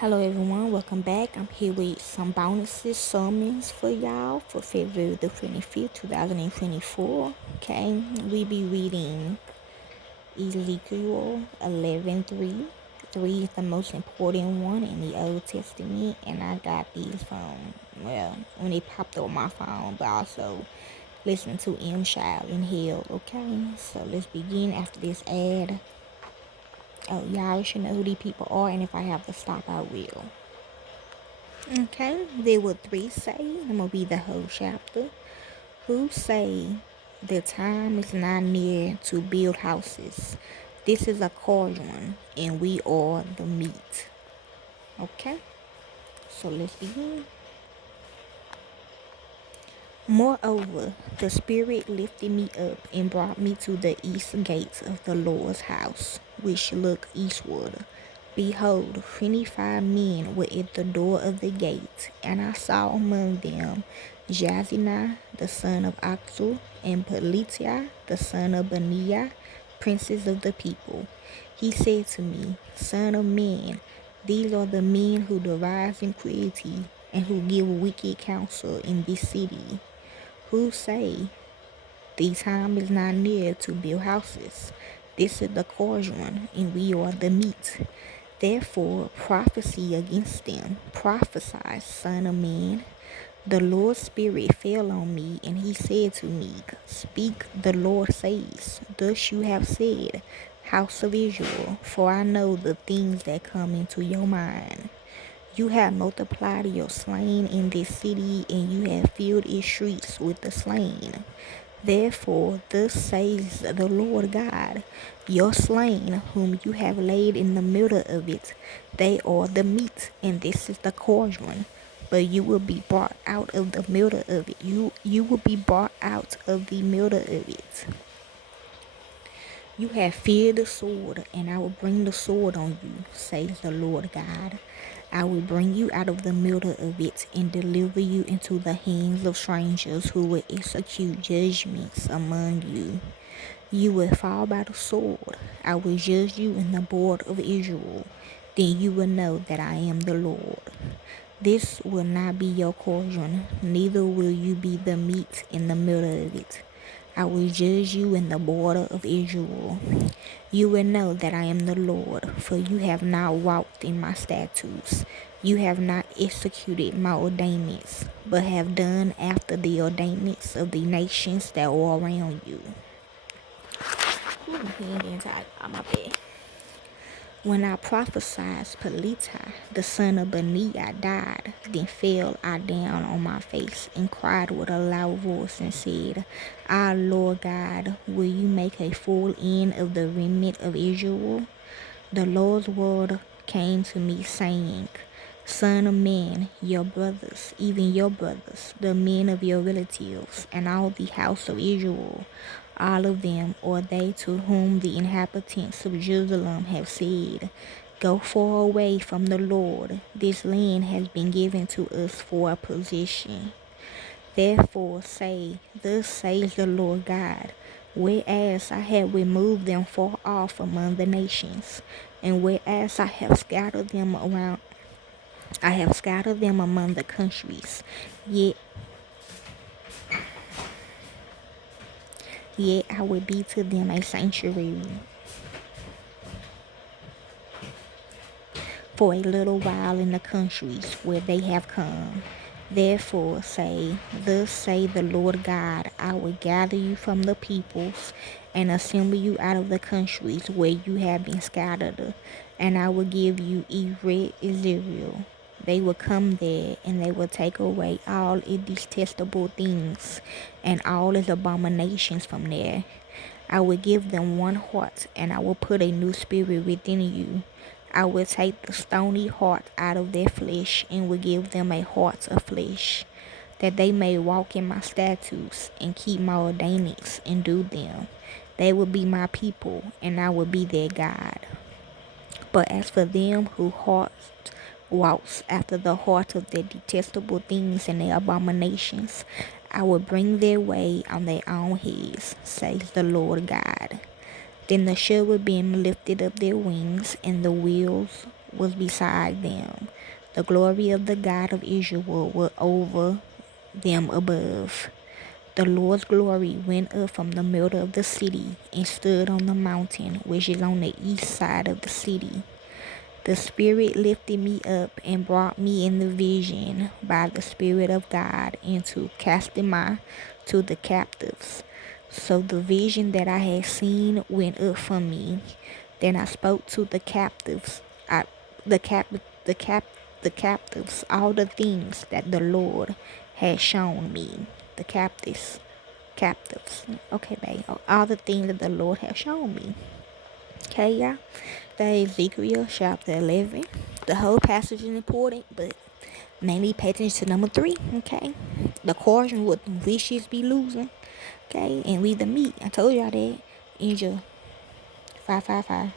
Hello everyone, welcome back. I'm here with some bonuses sermons for y'all for February the 25th, 2024. Okay, we be reading Ezekiel 11:3. 3 is the most important one in the Old Testament, and I got these from, when they popped up on my phone, but also listen to M. Child in Hell. Okay, so let's begin after this ad. Oh, y'all should know who these people are, and if I have to stop, I will. Okay, there were three say, I'm gonna read the whole chapter, who say the time is not near to build houses. This is a cauldron, and we are the meat. Okay, so let's begin. Moreover, the Spirit lifted me up and brought me to the east gates of the Lord's house, which look eastward. Behold, 25 men were at the door of the gate, and I saw among them Jazinah the son of Achzur, and Pelatiah the son of Benaiah, princes of the people. He said to me, Son of man, these are the men who devise iniquity and who give wicked counsel in this city, who say, the time is not near to build houses. This is the cauldron, and we are the meat. Therefore prophesy against them. Prophesy, son of man. The Lord's Spirit fell on me, and he said to me, Speak, the Lord says, thus you have said, house of Israel, for I know the things that come into your mind. You have multiplied your slain in this city, and you have filled its streets with the slain. Therefore, thus says the Lord God, your slain, whom you have laid in the middle of it, they are the meat, and this is the cauldron. But you will be brought out of the middle of it. You will be brought out of the middle of it. You have feared the sword, and I will bring the sword on you, says the Lord God. I will bring you out of the middle of it and deliver you into the hands of strangers who will execute judgments among you. You will fall by the sword. I will judge you in the border of Israel. Then you will know that I am the Lord. This will not be your cauldron, neither will you be the meat in the middle of it. I will judge you in the border of Israel. You will know that I am the Lord, for you have not walked in my statutes. You have not executed my ordinance, but have done after the ordinance of the nations that are around you. My bed. When I prophesied, Pelatiah, the son of Benaiah, died. Then fell I down on my face and cried with a loud voice and said, Our Lord God, will you make a full end of the remnant of Israel? The Lord's word came to me, saying, Son of man, your brothers, even your brothers, the men of your relatives, and all the house of Israel, all of them are they to whom the inhabitants of Jerusalem have said, Go far away from the Lord. This land has been given to us for a possession. Therefore say, Thus says the Lord God, whereas I have removed them far off among the nations, and whereas I have scattered them among the countries, yet I will be to them a sanctuary for a little while in the countries where they have come. Therefore say, Thus say the Lord God, I will gather you from the peoples and assemble you out of the countries where you have been scattered, and I will give you Israel. They will come there, and they will take away all its detestable things and all its abominations from there. I will give them one heart, and I will put a new spirit within you. I will take the stony heart out of their flesh, and will give them a heart of flesh, that they may walk in my statutes, and keep my ordinances, and do them. They will be my people, and I will be their God. But as for them whose heart walks after the heart of their detestable things and their abominations, I will bring their way on their own heads, says the Lord God. Then the cherubim lifted up their wings, and the wheels was beside them. The glory of the God of Israel was over them above. The Lord's glory went up from the middle of the city and stood on the mountain which is on the east side of the city. The Spirit lifted me up and brought me in the vision by the Spirit of God into Castima to the captives. So the vision that I had seen went up from me. Then I spoke to the captives, the cap, the cap, the captives, all the things that the Lord had shown me. The captives. Okay, babe. All the things that the Lord has shown me. Okay, y'all. That is Ezekiel chapter 11. The whole passage is important, but mainly pay attention to number 3. Okay, the caution would wishes be losing. Okay, and read the meat. I told y'all that. Angel 555.